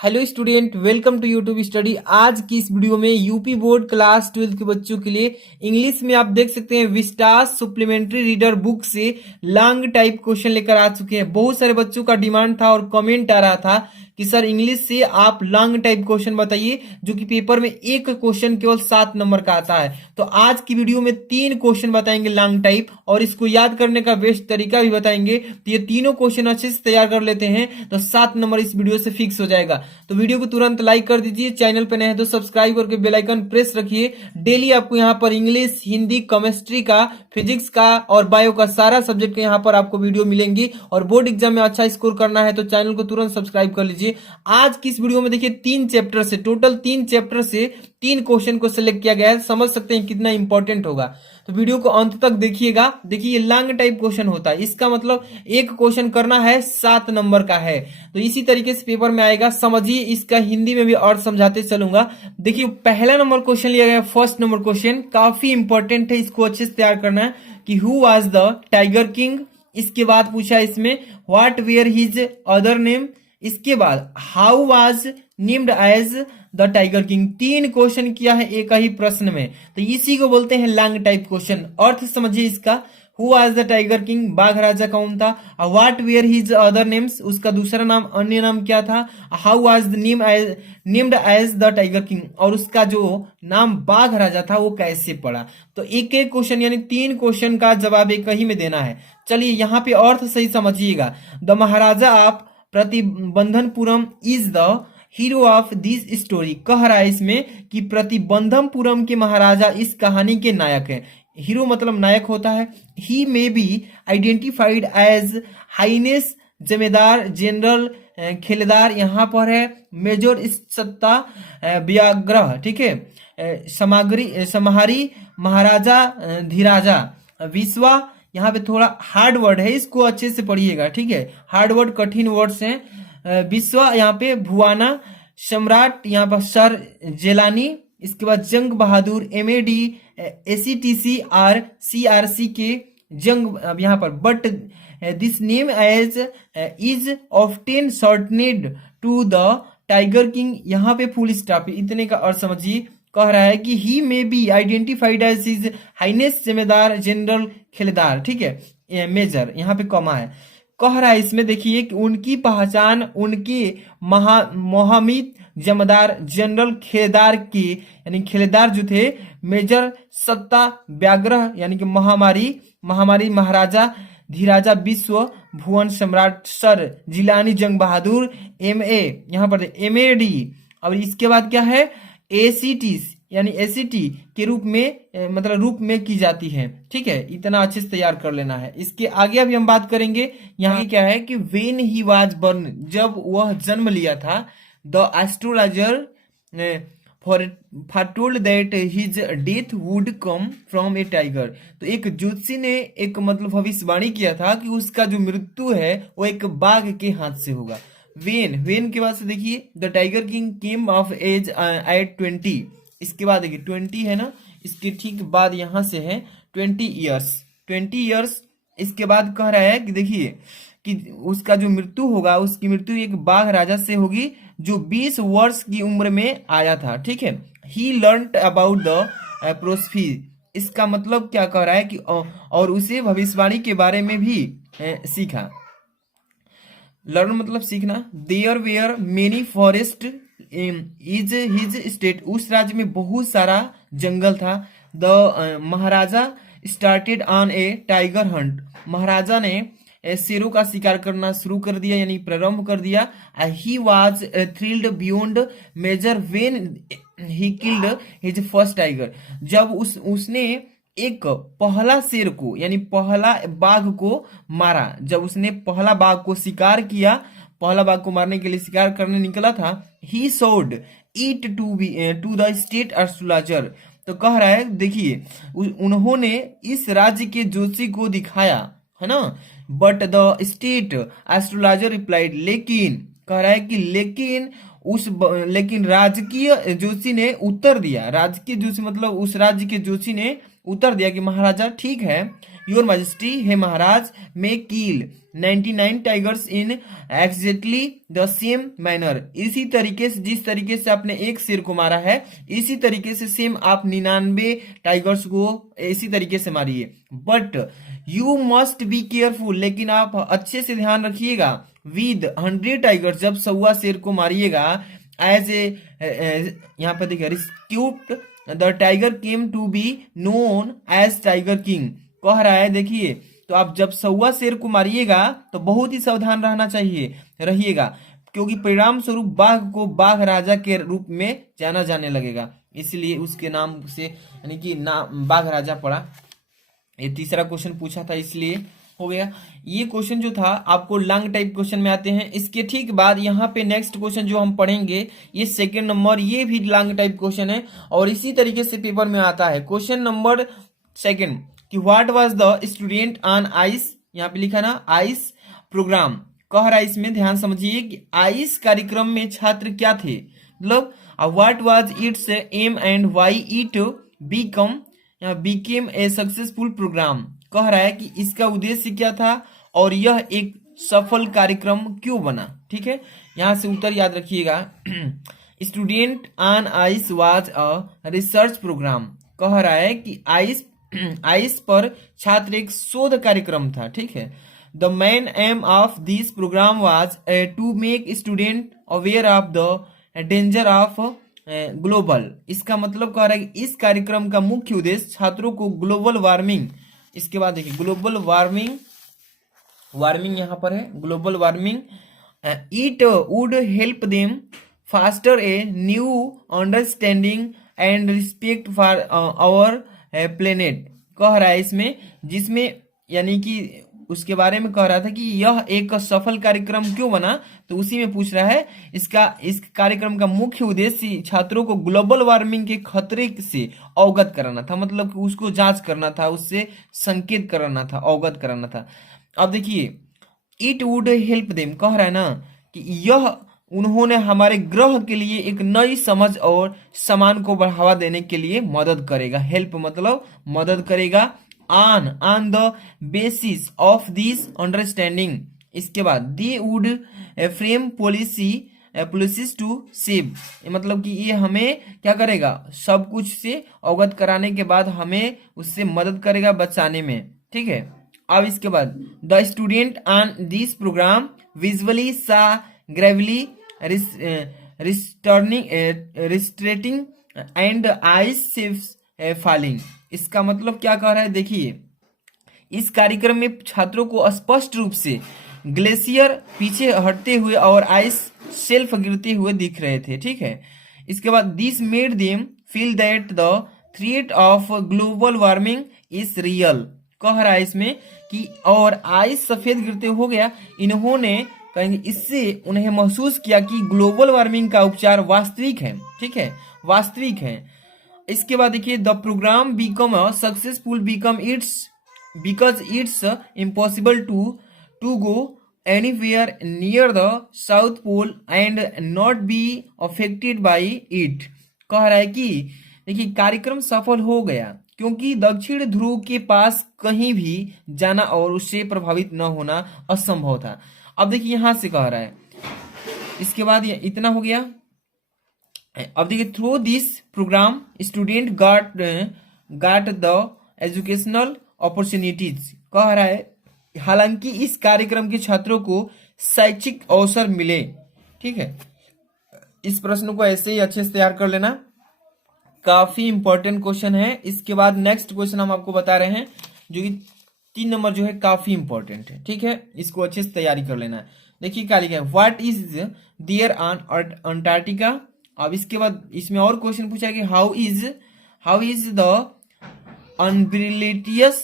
Hello student, welcome to YouTube study. आज की इस वीडियो में यूपी बोर्ड क्लास 12 के बच्चों के लिए इंग्लिश में आप देख सकते हैं विस्टास सप्लीमेंट्री रीडर बुक से लॉन्ग टाइप क्वेश्चन लेकर आ चुके हैं। बहुत सारे बच्चों का डिमांड था और कमेंट आ रहा था कि सर इंग्लिश से आप लॉन्ग टाइप क्वेश्चन बताइए, जो कि पेपर में एक क्वेश्चन केवल 7 नंबर का आता है। तो आज की वीडियो में 3 क्वेश्चन बताएंगे लॉन्ग टाइप, और इसको याद करने का बेस्ट तरीका भी बताएंगे। तो ये तीनों क्वेश्चन अच्छे से तैयार कर लेते हैं तो 7 नंबर इस वीडियो से फिक्स हो जाएगा। तो वीडियो को तुरंत लाइक कर दीजिए, चैनल पे नए हैं तो सब्सक्राइब करके बेल आइकन प्रेस रखिए। डेली आपको यहाँ पर इंग्लिश, हिंदी, केमिस्ट्री का, फिजिक्स का और बायो का सारा सब्जेक्ट के यहाँ पर आपको वीडियो मिलेंगी। और बोर्ड एग्जाम में अच्छा स्कोर करना है तो चैनल को तुरंत सब्सक्राइब कर लीजिए। आज की इस वीडियो में देखिए 3 चैप्टर से, टोटल 3 चैप्टर से 3 क्वेश्चन को सिलेक्ट किया गया है। समझ सकते हैं कितना इंपॉर्टेंट होगा। तो वीडियो को अंत तक देखिएगा। देखिए ये लॉन्ग टाइप क्वेश्चन होता है, इसका मतलब एक क्वेश्चन करना है 7 नंबर का है। तो इसी तरीके से पेपर में आएगा। समझिए, इसका हिंदी में भी और समझाते चलूंगा। देखिए पहला नंबर क्वेश्चन लिया गया, फर्स्ट नंबर क्वेश्चन काफी इंपॉर्टेंट है, इसको अच्छे से तैयार करना है कि who was the tiger king. इसके बाद पूछा इसमें what were his other name. इसके बाद how was named as the tiger king. 3 question किया है एक ही प्रश्न में, तो इसी को बोलते हैं लॉन्ग टाइप क्वेश्चन। अर्थ समझिए इसका, who was the tiger king, बाघ राजा कौन था। What were his other names, उसका दूसरा नाम, अन्य नाम क्या था। How was the named as the tiger king, और उसका जो नाम बाघ राजा था वो कैसे पड़ा। तो एक एक क्वेश्चन यानी 3 क्वेश्चन का जवाब एक ही में देना है। चलिए यहाँ पे अर्थ सही समझिएगा। The Maharaja of Pratibandapuram is the hero of this story. कह रहा है इसमें कि प्रतिबंधनपुरम के महाराजा इस कहानी के नायक हैं। हीरो मतलब नायक होता है। He may be identified as highness Jamedar general Khiledar, यहाँ पर है मेजर सत्ता व्याग्रह, ठीक है, समाहारी महाराजा धीराजा विश्वा। यहाँ पे थोड़ा हार्ड वर्ड है, इसको अच्छे से पढ़िएगा, ठीक है। हार्ड वर्ड, कठिन वर्ड्स हैं। विश्व यहाँ पे भुआना, सम्राट यहाँ पर सर जेलानी। इसके बाद जंग बहादुर, MAD ACTC CRC के जंग अब यहाँ पर। But this name as is often shortened to the tiger king. यहाँ पे फुल स्टॉप, इतने का अर्थ समझिए। कह रहा है कि he may be identified as his highness Jamedar general Khiledar, ठीक है, मेजर, यहाँ पे कॉमा है। कह रहा है इसमें देखिए कि उनकी पहचान उनके मोहम्मद जमींदार जनरल खेलेदार के, यानी खेलेदार जो थे, मेजर सत्ता व्याग्रह यानी कि महामारी महाराजा धीराजा विश्व भुवन सम्राट सर जिलानी जंग बहादुर MA यहाँ पर MAD। और इसके बाद क्या है, ACT यानी ACT के रूप में मतलब रूप में की जाती है, ठीक है। इतना अच्छे से तैयार कर लेना है। इसके आगे अभी हम बात करेंगे। यहाँ क्या है कि व्हेन ही वाज बर्न, जब वह जन्म लिया था। The astrologer foretold that his death would come from a tiger। तो एक ज्योतिषी ने एक मतलब भविष्यवाणी किया था कि उसका जो मृत्यु है वो एक बाघ के हाथ से होगा। वेन के बाद से देखिए the tiger king came of age at 20। इसके बाद देखिए 20 है ना, इसके ठीक बाद यहाँ से है 20 ईयर्स। इसके बाद कह रहा है कि देखिए कि उसका जो मृत्यु होगा, उसकी मृत्यु एक बाघ राजा से होगी जो 20 वर्ष की उम्र में आया था, ठीक है। ही लर्नड अबाउट द प्रोस्फी। इसका मतलब क्या कह रहा है कि और उसे भविष्यवाणी के बारे में भी सीखा। लर्न मतलब सीखना। There were many forest is his state. उस राज्य में बहुत सारा जंगल था। The Maharaja started on a tiger hunt. Maharaja ने शेरों का शिकार करना शुरू कर दिया, यानी प्रारंभ कर दिया। He was thrilled beyond measure when he killed his first tiger. जब उसने एक पहला शेर को यानी पहला बाघ को मारा, जब उसने पहला बाघ को शिकार किया, पहला बाघ को मारने के लिए शिकार करने निकला था। He showed it to the state astrologer. तो कह रहा है देखिए उन्होंने इस राज्य के ज्योतिषी को दिखाया, है ना। But the state astrologer replied, लेकिन कह रहा है कि लेकिन राजकीय ज्योतिषी ने उत्तर दिया। राजकीय ज्योतिषी मतलब उस राज्य के ज्योतिषी ने उत्तर दिया कि महाराजा ठीक है, योर मैजेस्टी हे महाराज may kill 99 tigers in exactly the same manner. इसी तरीके से, जिस तरीके से आपने एक शेर को मारा है, इसी तरीके से सेम आप 99 टाइगर्स को इसी तरीके से मारिए। But you must be careful, लेकिन आप अच्छे से ध्यान रखिएगा। विद 100 टाइगर्स, जब 100 शेर को मारिएगा, एज ए यहाँ पर देखिए rescued the tiger came to be known as tiger king. कह रहा है देखिए, तो आप जब 100 शेर को मारिएगा तो बहुत ही सावधान रहना चाहिए रहिएगा, क्योंकि परिणाम स्वरूप बाघ को बाघ राजा के रूप में जाना जाने लगेगा, इसलिए उसके नाम से यानी कि नाम बाघ राजा पड़ा। ये तीसरा क्वेश्चन पूछा था इसलिए हो गया। ये क्वेश्चन जो था आपको लॉन्ग टाइप क्वेश्चन में आते हैं। इसके ठीक बाद यहाँ पे नेक्स्ट क्वेश्चन जो हम पढ़ेंगे, ये सेकंड नंबर, ये भी लॉन्ग टाइप क्वेश्चन है और इसी तरीके से पेपर में आता है। क्वेश्चन नंबर सेकंड कि what was the student on ice, यहाँ पे लिखा ना आइस प्रोग्राम। कह रहा है इसमें ध्यान समझिए कि आइस कार्यक्रम में छात्र क्या थे, मतलब what was its aim and why it became a successful program. कह रहा है कि इसका उद्देश्य क्या था और यह एक सफल कार्यक्रम क्यों बना। ठीक है, यहां से उत्तर याद रखिएगा। Student on ice was a research program. कह रहा है कि आइस पर छात्र एक शोध कार्यक्रम था। ठीक है, the main aim of this program was to make student aware of the danger of global. इसका मतलब कह रहा है कि इस कार्यक्रम का मुख्य उद्देश्य छात्रों को ग्लोबल वार्मिंग, इसके बाद देखिए ग्लोबल वार्मिंग यहाँ पर है global warming, it would help them foster a new understanding and respect for our planet. कह रहा है इसमें, जिसमें यानी कि उसके बारे में कह रहा था कि यह एक सफल कार्यक्रम क्यों बना, तो उसी में पूछ रहा है इस कार्यक्रम का मुख्य उद्देश्य छात्रों को ग्लोबल वार्मिंग के खतरे से अवगत कराना था, मतलब कि उसको जांच करना था, उससे संकेत कराना था, अवगत कराना था। अब देखिए इट वुड हेल्प देम, कह रहा है ना कि यह उन्होंने हमारे ग्रह के लिए एक नई समझ और सम्मान को बढ़ावा देने के लिए मदद करेगा। हेल्प मतलब मदद करेगा। On the basis of this understanding, इसके बाद they would frame policies to save, मतलब कि ये हमें क्या करेगा, सब कुछ से अवगत कराने के बाद हमें उससे मदद करेगा बचाने में। ठीक है, अब इसके बाद the student on this programme visually saw gravely retreating and ice shapes falling. इसका मतलब क्या कह रहा है, देखिए इस कार्यक्रम में छात्रों को स्पष्ट रूप से ग्लेशियर पीछे हटते हुए और आइस शेल्फ गिरते हुए दिख रहे थे। ठीक है, इसके बाद this made them feel that the threat of global warming is real. कह रहा है इसमें कि और आइस सफेद गिरते हो गया, इन्होंने कहेंगे इससे उन्हें महसूस किया कि ग्लोबल वार्मिंग का उपचार वास्तविक है। ठीक है, वास्तविक है। इसके बाद देखिए the program become a successful because it's impossible to go anywhere near the South Pole and not be affected by it. कह रहा है कि देखिए कार्यक्रम सफल हो गया क्योंकि दक्षिण ध्रुव के पास कहीं भी जाना और उससे प्रभावित न होना असंभव था। अब देखिए यहां से कह रहा है, इसके बाद ये इतना हो गया। अब देखिए through this programme student got the educational opportunities. कह रहा है हालांकि इस कार्यक्रम के छात्रों को शैक्षिक अवसर मिले। ठीक है, इस प्रश्न को ऐसे ही अच्छे से तैयार कर लेना, काफी इंपॉर्टेंट क्वेश्चन है। इसके बाद नेक्स्ट क्वेश्चन हम आपको बता रहे हैं जो कि 3 नंबर जो है काफी इंपॉर्टेंट है। ठीक है, इसको अच्छे से तैयारी कर लेना है। देखिए क्या लिखा है, what is there on Antarctica. अब इसके बाद इसमें और क्वेश्चन पूछा है कि how is the unbroken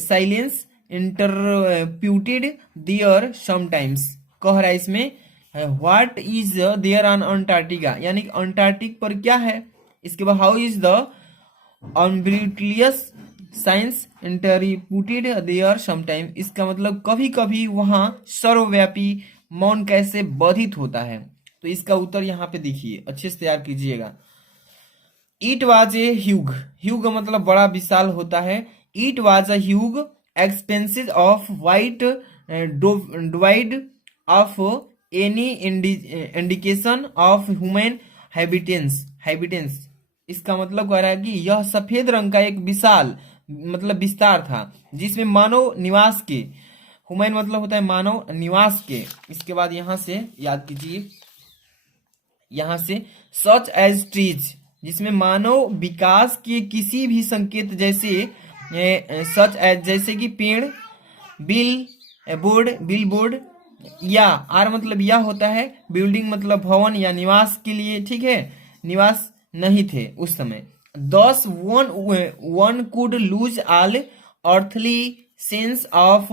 silence interrupted there sometimes. कह रहा है इसमें what is there on Antarctica, यानी कि अंटार्कटिक पर क्या है। इसके बाद how is the unbroken science interrupted there sometime, इसका मतलब कभी कभी वहां सर्वव्यापी मौन कैसे बाधित होता है। तो इसका उत्तर यहाँ पे देखिए, अच्छे से तैयार कीजिएगा। It was a huge, huge मतलब बड़ा विशाल होता है। It was a huge expanses of white divide of any indication of human habitants. इसका मतलब कह रहा है कि यह सफेद रंग का एक विशाल मतलब विस्तार था जिसमें मानव निवास के, ह्यूमन मतलब होता है मानव निवास के। इसके बाद यहां से याद कीजिए, यहां से सच एज ट्रीज, जिसमें मानव विकास के किसी भी संकेत जैसे सच एज जैसे कि पेड़, बिल बोर्ड, या आर मतलब यह होता है बिल्डिंग मतलब भवन या निवास के लिए, ठीक है, निवास नहीं थे उस समय। दस one could lose all earthly sense of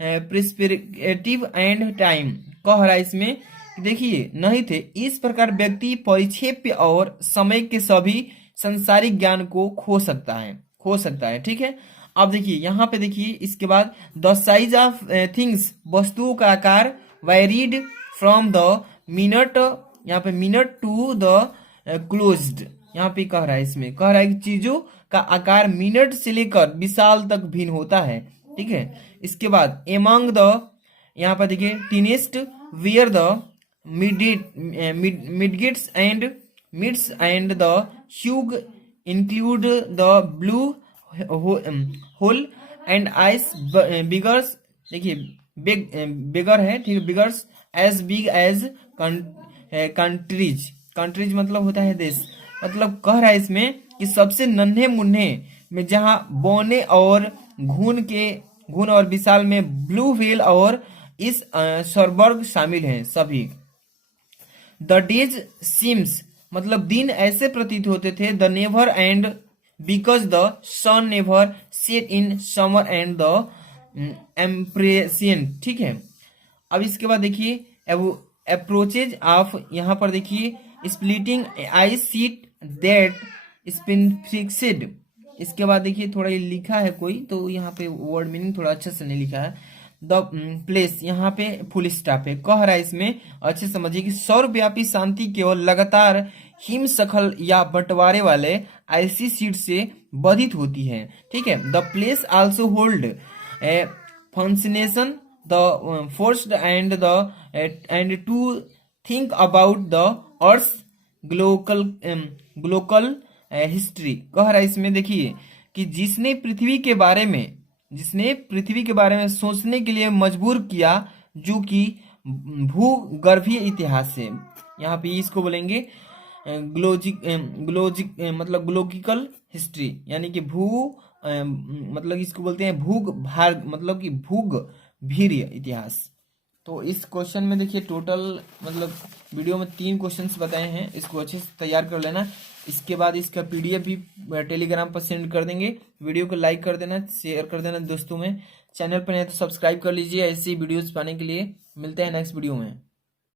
perspective and time. कह रहा है इसमें देखिए नहीं थे, इस प्रकार व्यक्ति परिक्षेप्य और समय के सभी संसारिक ज्ञान को खो सकता है, ठीक है। अब देखिए यहाँ पे देखिए, इसके बाद द साइज ऑफ थिंग्स, वस्तुओं का आकार, वेरीड फ्रॉम द मिनट, यहाँ पे मिनट टू द क्लोज्ड, यहाँ पे कह रहा है, इसमें कह रहा है कि चीजों का आकार मिनट से लेकर विशाल तक भिन्न होता है, ठीक है। इसके बाद एमंग द, यहाँ पर देखिए tiniest were the midgets and mids and the hue include the blue hole and ice beggars, देखिए बिगर है, ठीक है, biggers as big as countries मतलब होता है देश। मतलब कह रहा है इसमें कि सबसे नन्हे मुन्ने में जहां बौने और घून और विशाल में ब्लू व्हेल और इस सरबर्ग शामिल हैं सभी। द डेज सीम्स मतलब दिन ऐसे प्रतीत होते थे, the never end because the sun never set in summer and the एम्प्रेसियंट, ठीक है। अब इसके बाद देखिए अप्रोचेज ऑफ, यहाँ पर देखिए splitting I seat that spin fixed. इसके बाद देखिए थोड़ा ये लिखा है कोई, तो यहाँ पे वर्ड मीनिंग थोड़ा अच्छे से नहीं लिखा है। द प्लेस, यहाँ पे फुल स्टॉप है। कह रहा है इसमें अच्छे समझिए कि सर्वव्यापी शांति केवल लगातार हिमशखल या बंटवारे वाले ऐसी सीट से बाधित होती है, ठीक है। The place also hold a fascination the forced and to think about the earth glocal history. कह रहा है इसमें देखिए कि जिसने पृथ्वी के बारे में सोचने के लिए मजबूर किया, जो कि भूगर्भीय इतिहास से, यहाँ पे इसको बोलेंगे मतलब ग्लोकिकल हिस्ट्री, यानी कि मतलब इसको बोलते हैं मतलब कि भूगर्भीय इतिहास। तो इस क्वेश्चन में देखिए टोटल मतलब वीडियो में 3 क्वेश्चंस बताए हैं, इसको अच्छे से तैयार कर लेना। इसके बाद इसका पीडीएफ भी टेलीग्राम पर सेंड कर देंगे। वीडियो को लाइक कर देना, शेयर कर देना दोस्तों में। चैनल पर नहीं तो सब्सक्राइब कर लीजिए ऐसी वीडियोस पाने के लिए। मिलते हैं नेक्स्ट वीडियो में।